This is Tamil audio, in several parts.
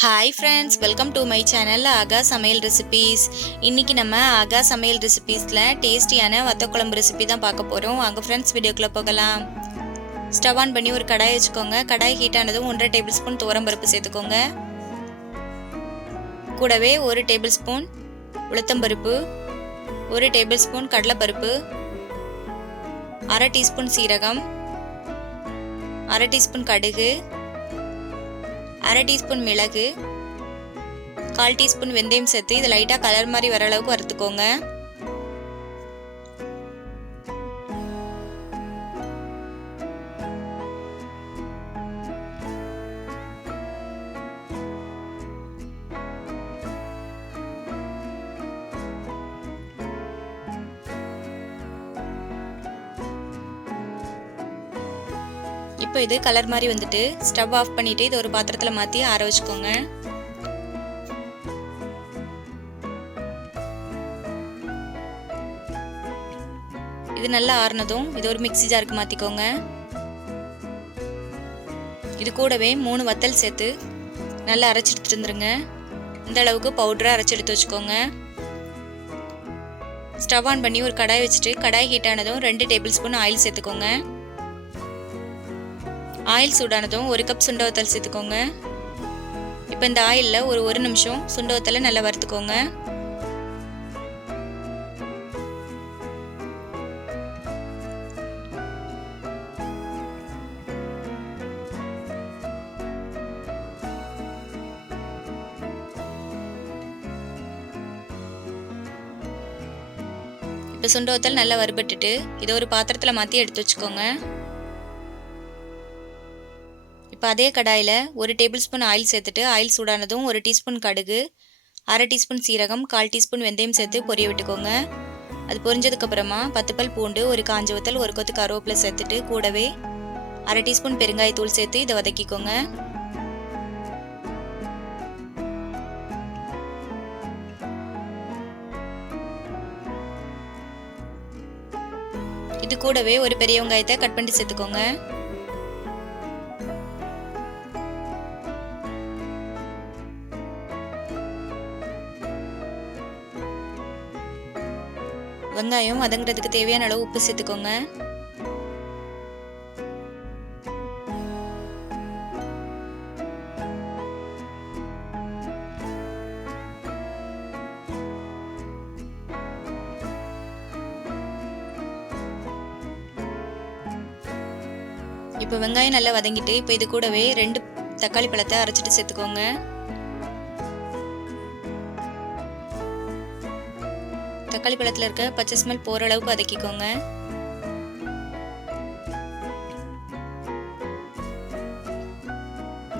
Hi friends welcome to my channel ஆகா சமையல் ரெசிபீஸ் இன்றைக்கி நம்ம ஆகா சமையல் ரெசிபீஸில் டேஸ்டியான வத்தக்குழம்பு ரெசிபி தான் பார்க்க போகிறோம் வாங்க ஃப்ரெண்ட்ஸ் வீடியோக்குள்ளே போகலாம். ஸ்டவ் ஆன் பண்ணி ஒரு கடாய் வச்சுக்கோங்க. கடாய் ஹீட் ஆனதும் ஒன்றரை டேபிள் ஸ்பூன் துவரம்பருப்பு சேர்த்துக்கோங்க. கூடவே ஒரு டேபிள் ஸ்பூன் உளுத்தம்பருப்பு ஒரு டேபிள் ஸ்பூன் கடலைப்பருப்பு அரை டீஸ்பூன் சீரகம் அரை டீஸ்பூன் கடுகு அரை டீஸ்பூன் மிளகு கால் டீஸ்பூன் வெந்தயம் சேர்த்து இது லைட்டாக கலர் மாதிரி வர அளவுக்கு வறுத்துக்கோங்க. இப்போ இது கலர் மாதிரி வந்துட்டு ஸ்டவ் ஆஃப் பண்ணிட்டு இது ஒரு பாத்திரத்தில் மாற்றி ஆற வச்சுக்கோங்க. இது நல்லா ஆறுனதும் இது ஒரு மிக்சி ஜாருக்கு மாற்றிக்கோங்க இது கூடவே மூணு வத்தல் சேர்த்து நல்லா அரைச்சி எடுத்துட்டு வந்துருங்க. இந்த அளவுக்கு பவுடரை அரைச்சி எடுத்து வச்சுக்கோங்க. ஸ்டவ் ஆன் பண்ணி ஒரு கடாய் வச்சுட்டு கடாய் ஹீட் ஆனதும் ரெண்டு டேபிள் ஸ்பூன் ஆயில் சேர்த்துக்கோங்க. ஆயில் சூடானதும் ஒரு கப் சுண்ட வத்தல் சேர்த்துக்கோங்க. இப்போ இந்த ஆயிலில் ஒரு ஒரு நிமிஷம் சுண்ட வத்தலை நல்லா வறுத்துக்கோங்க. இப்போ சுண்ட வத்தல் நல்லா வறுபட்டுட்டு இதை ஒரு பாத்திரத்தில் மாற்றி எடுத்து வச்சுக்கோங்க. இப்போ அதே கடாயில் ஒரு டேபிள் ஸ்பூன் ஆயில் சேர்த்துட்டு ஆயில் சூடானதும் ஒரு டீஸ்பூன் கடுகு அரை டீஸ்பூன் சீரகம் கால் டீஸ்பூன் வெந்தயம் சேர்த்து பொரிய விட்டுக்கோங்க. அது பொரிஞ்சதுக்கப்புறமா பத்து பல் பூண்டு ஒரு காஞ்ச வத்தல் ஒரு கொத்து கருவேப்பிலை சேர்த்துட்டு கூடவே அரை டீஸ்பூன் பெருங்காயத்தூள் சேர்த்து இதை வதக்கிக்கோங்க. இது கூடவே ஒரு பெரிய வெங்காயத்தை கட் பண்ணி சேர்த்துக்கோங்க. வெங்காயம் வதங்குறதுக்கு தேவையான அளவு உப்பு சேர்த்துக்கோங்க. இப்போ வெங்காயம் நல்லா வதங்கிட்டு இப்போ இது கூடவே ரெண்டு தக்காளி பழத்தை அரைச்சிட்டு சேர்த்துக்கோங்க. தக்காளி பழத்தில் இருக்க பச்சை ஸ்மெல் போகிற அளவுக்கு வதக்கிக்கோங்க.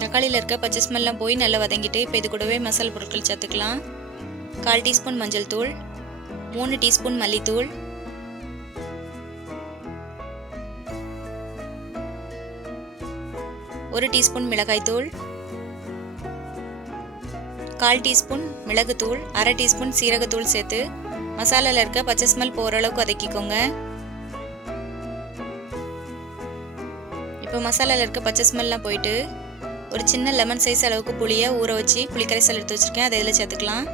தக்காளியில் இருக்க பச்சை ஸ்மெல்லாம் போய் நல்லா வதங்கிட்டு இப்போ இது கூடவே மசாலா பொருட்கள் சேர்த்துக்கலாம். கால் டீஸ்பூன் மஞ்சள் தூள் மூணு டீஸ்பூன் மல்லித்தூள். ஒரு டீஸ்பூன் மிளகாய்த்தூள் கால் டீஸ்பூன் மிளகுத்தூள் அரை டீஸ்பூன் சீரகத்தூள் சேர்த்து மசாலாவில் இருக்க பச்சை ஸ்மெல் போகிற அளவுக்கு வதக்கிக்கோங்க. இப்போ மசாலாவில் இருக்க பச்சை ஸ்மெல்லாம் போயிட்டு ஒரு சின்ன லெமன் சைஸ் அளவுக்கு புளியை ஊற வச்சு புளிக்கரைசல் எடுத்து வச்சுருக்கேன். அதை இதில் சேர்த்துக்கலாம்.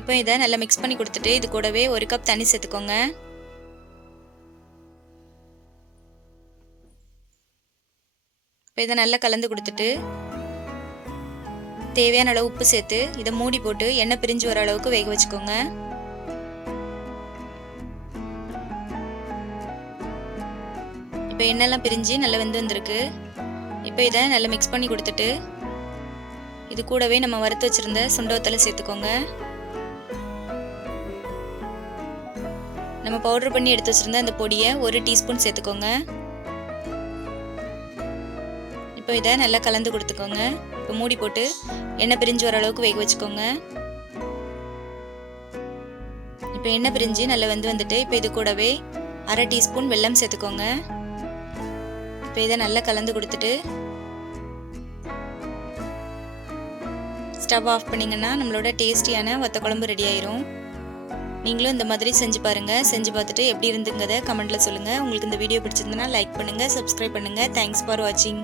இப்போ இதை நல்லா மிக்ஸ் பண்ணி கொடுத்துட்டு இது கூடவே ஒரு கப் தண்ணி சேர்த்துக்கோங்க. இப்போ இதை நல்லா கலந்து கொடுத்துட்டு தேவையான அளவு உப்பு சேர்த்து இதை மூடி போட்டு எண்ணெய் பிரிஞ்சு வர அளவுக்கு வேக வச்சுக்கோங்க. இப்போ எண்ணெய்லாம் பிரிஞ்சு நல்லா வெந்து வந்திருக்கு. இப்போ இதை நல்லா மிக்ஸ் பண்ணி கொடுத்துட்டு இது கூடவே நம்ம வறுத்து வச்சுருந்த சுண்டவத்தலை சேர்த்துக்கோங்க. நம்ம பவுடர் பண்ணி எடுத்து வச்சுருந்த அந்த பொடியை ஒரு டீஸ்பூன் சேர்த்துக்கோங்க. இப்போ இதை நல்லா கலந்து கொடுத்துக்கோங்க. இப்போ மூடி போட்டு எண்ணெய் பிரிஞ்சு வர அளவுக்கு வேக வச்சுக்கோங்க. இப்போ எண்ணெய் பிரிஞ்சு நல்லா வெந்து வந்துட்டு இப்போ இது கூடவே அரை டீஸ்பூன் வெல்லம் சேர்த்துக்கோங்க. இப்போ இதை நல்லா கலந்து கொடுத்துட்டு ஸ்டவ் ஆஃப் பண்ணிங்கன்னா நம்மளோட டேஸ்டியான வத்த குழம்பு ரெடி ஆயிரும். நீங்களும் இந்த மாதிரி செஞ்சு பாருங்கள் செஞ்சு பார்த்துட்டு எப்படி இருந்துங்கிறத கமெண்ட்டில் சொல்லுங்கள் உங்களுக்கு இந்த வீடியோ பிடிச்சிருந்தனா லைக் பண்ணுங்கள் சப்ஸ்கிரைப் பண்ணுங்கள் தேங்க்ஸ் ஃபார் வாட்சிங்